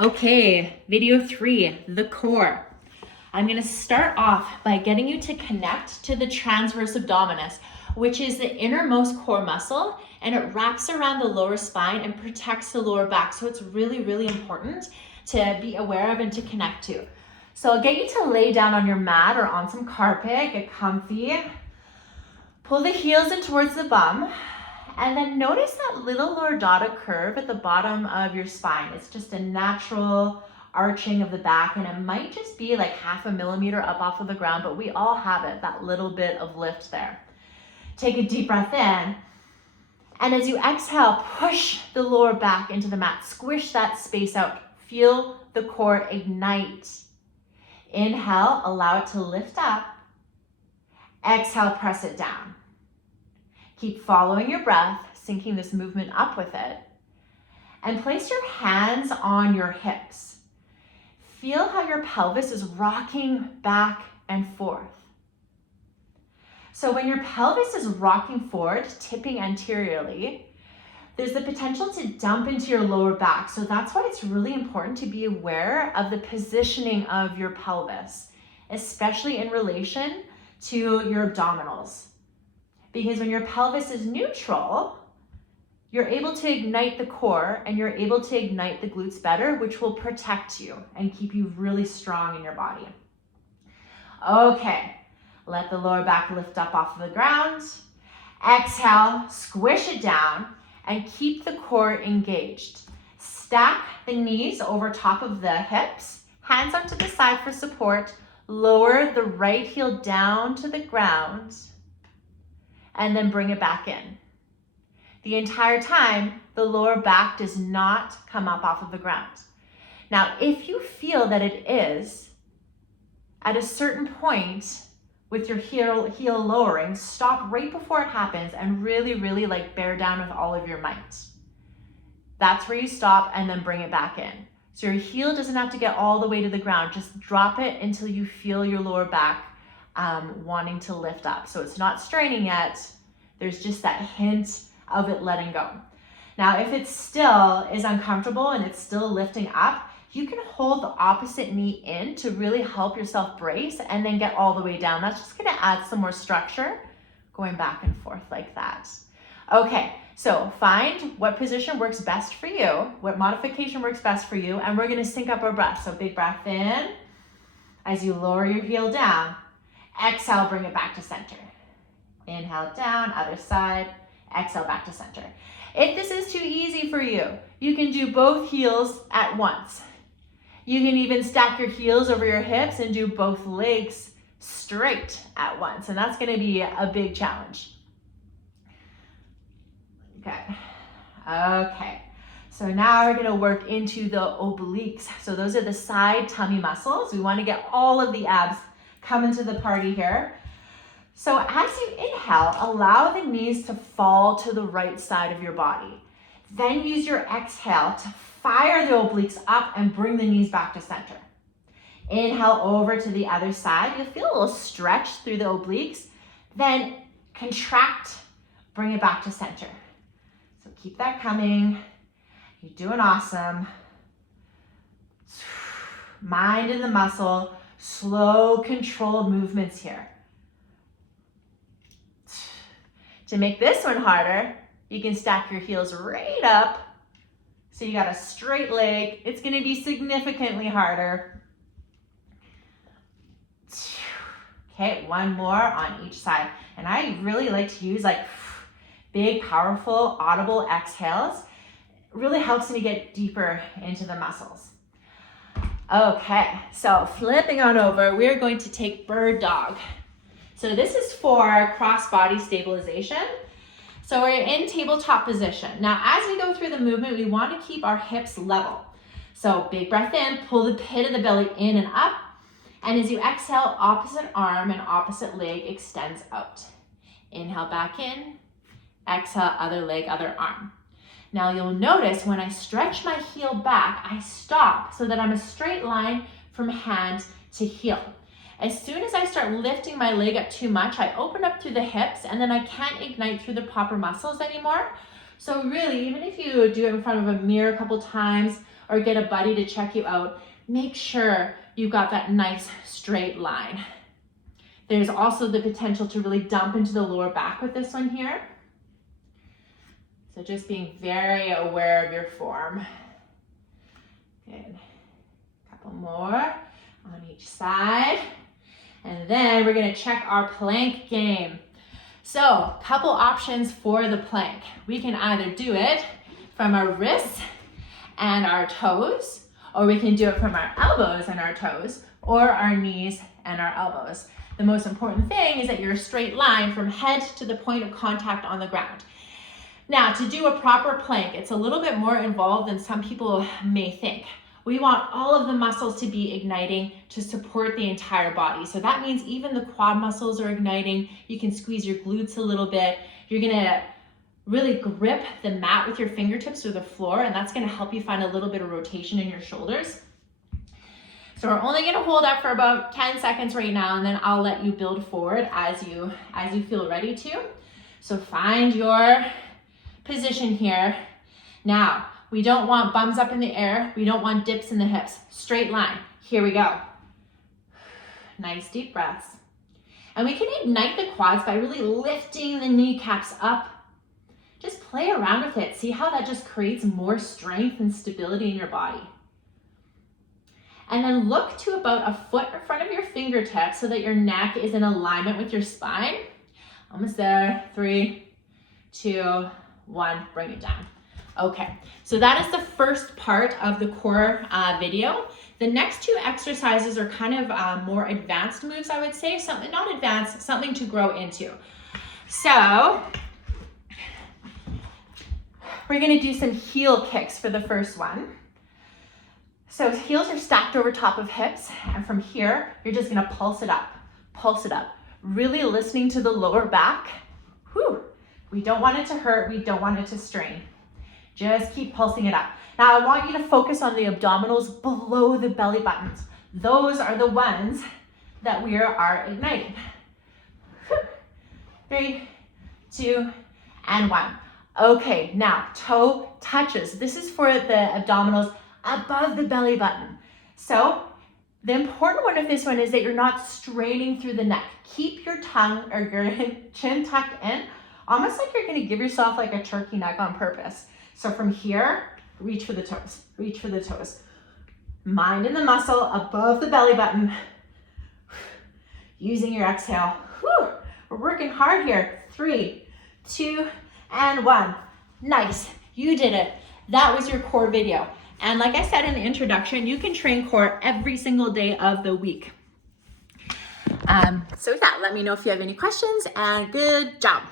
Okay, video 3, the core. I'm gonna start off by getting you to connect to the transverse abdominis, which is the innermost core muscle, and it wraps around the lower spine and protects the lower back. So it's really, really important to be aware of and to connect to. So I'll get you to lay down on your mat or on some carpet, get comfy. Pull the heels in towards the bum. And then notice that little lordotic curve at the bottom of your spine. It's just a natural arching of the back, and it might just be like 0.5 millimeter up off of the ground, but we all have it, that little bit of lift there. Take a deep breath in, and as you exhale, push the lower back into the mat. Squish that space out. Feel the core ignite. Inhale, allow it to lift up. Exhale, press it down. Keep following your breath, syncing this movement up with it. And place your hands on your hips. Feel how your pelvis is rocking back and forth. So when your pelvis is rocking forward, tipping anteriorly, there's the potential to dump into your lower back. So that's why it's really important to be aware of the positioning of your pelvis, especially in relation to your abdominals. Because when your pelvis is neutral, you're able to ignite the core and you're able to ignite the glutes better, which will protect you and keep you really strong in your body. Okay, let the lower back lift up off of the ground. Exhale, squish it down and keep the core engaged. Stack the knees over top of the hips, hands up to the side for support. Lower the right heel down to the ground. And then bring it back in. The entire time, the lower back does not come up off of the ground. Now, if you feel that it is, at a certain point with your heel lowering, stop right before it happens and really, really like bear down with all of your might. That's where you stop and then bring it back in. So your heel doesn't have to get all the way to the ground. Just drop it until you feel your lower back wanting to lift up. So it's not straining yet. There's just that hint of it letting go. Now, if it still is uncomfortable and it's still lifting up, you can hold the opposite knee in to really help yourself brace and then get all the way down. That's just gonna add some more structure, going back and forth like that. Okay, so find what position works best for you, what modification works best for you, and we're gonna sync up our breath. So big breath in. As you lower your heel down, exhale, bring it back to center. Inhale down, other side, exhale back to center. If this is too easy for you, you can do both heels at once. You can even stack your heels over your hips and do both legs straight at once, and that's gonna be a big challenge. Okay, so now we're gonna work into the obliques. So those are the side tummy muscles. We wanna get all of the abs coming to the party here. So as you inhale, allow the knees to fall to the right side of your body. Then use your exhale to fire the obliques up and bring the knees back to center. Inhale over to the other side. You'll feel a little stretch through the obliques. Then contract, bring it back to center. So keep that coming. You're doing awesome. Mind in the muscle, slow, controlled movements here. To make this one harder, you can stack your heels right up. So you got a straight leg. It's gonna be significantly harder. Okay, one more on each side. And I really like to use like big, powerful, audible exhales. It really helps me get deeper into the muscles. Okay, so flipping on over, we're going to take bird dog. So this is for cross-body stabilization. So we're in tabletop position. Now, as we go through the movement, we want to keep our hips level. So big breath in, pull the pit of the belly in and up. And as you exhale, opposite arm and opposite leg extends out. Inhale back in, exhale, other leg, other arm. Now you'll notice when I stretch my heel back, I stop so that I'm a straight line from hand to heel. As soon as I start lifting my leg up too much, I open up through the hips and then I can't ignite through the proper muscles anymore. So really, even if you do it in front of a mirror a couple times or get a buddy to check you out, make sure you've got that nice straight line. There's also the potential to really dump into the lower back with this one here. So just being very aware of your form. Good. Couple more on each side. And then we're gonna check our plank game. So, a couple options for the plank. We can either do it from our wrists and our toes, or we can do it from our elbows and our toes, or our knees and our elbows. The most important thing is that you're a straight line from head to the point of contact on the ground. Now, to do a proper plank, it's a little bit more involved than some people may think. We want all of the muscles to be igniting to support the entire body. So that means even the quad muscles are igniting. You can squeeze your glutes a little bit. You're gonna really grip the mat with your fingertips or the floor, and that's gonna help you find a little bit of rotation in your shoulders. So we're only gonna hold up for about 10 seconds right now, and then I'll let you build forward as you feel ready to. So find your position here. Now, we don't want bums up in the air. We don't want dips in the hips. Straight line. Here we go. Nice deep breaths. And we can ignite the quads by really lifting the kneecaps up. Just play around with it. See how that just creates more strength and stability in your body. And then look to about a foot in front of your fingertips so that your neck is in alignment with your spine. Almost there. 3, 2, 1. Bring it down. Okay, so that is the first part of the core video. The next two exercises are kind of more advanced moves, I would say. Something not advanced, something to grow into. So we're gonna do some heel kicks for the first one. So heels are stacked over top of hips, and from here, you're just gonna pulse it up, really listening to the lower back. Whew. We don't want it to hurt, we don't want it to strain. Just keep pulsing it up. Now I want you to focus on the abdominals below the belly buttons. Those are the ones that we are igniting. 3, 2, and 1. Okay, now toe touches. This is for the abdominals above the belly button. So the important one of this one is that you're not straining through the neck. Keep your tongue or your chin tucked in, almost like you're gonna give yourself like a turkey neck on purpose. So from here, reach for the toes, reach for the toes. Mind in the muscle above the belly button. Using your exhale. Whew. We're working hard here. 3, 2, and 1. Nice, you did it. That was your core video. And like I said in the introduction, you can train core every single day of the week. So yeah, let me know if you have any questions, and good job.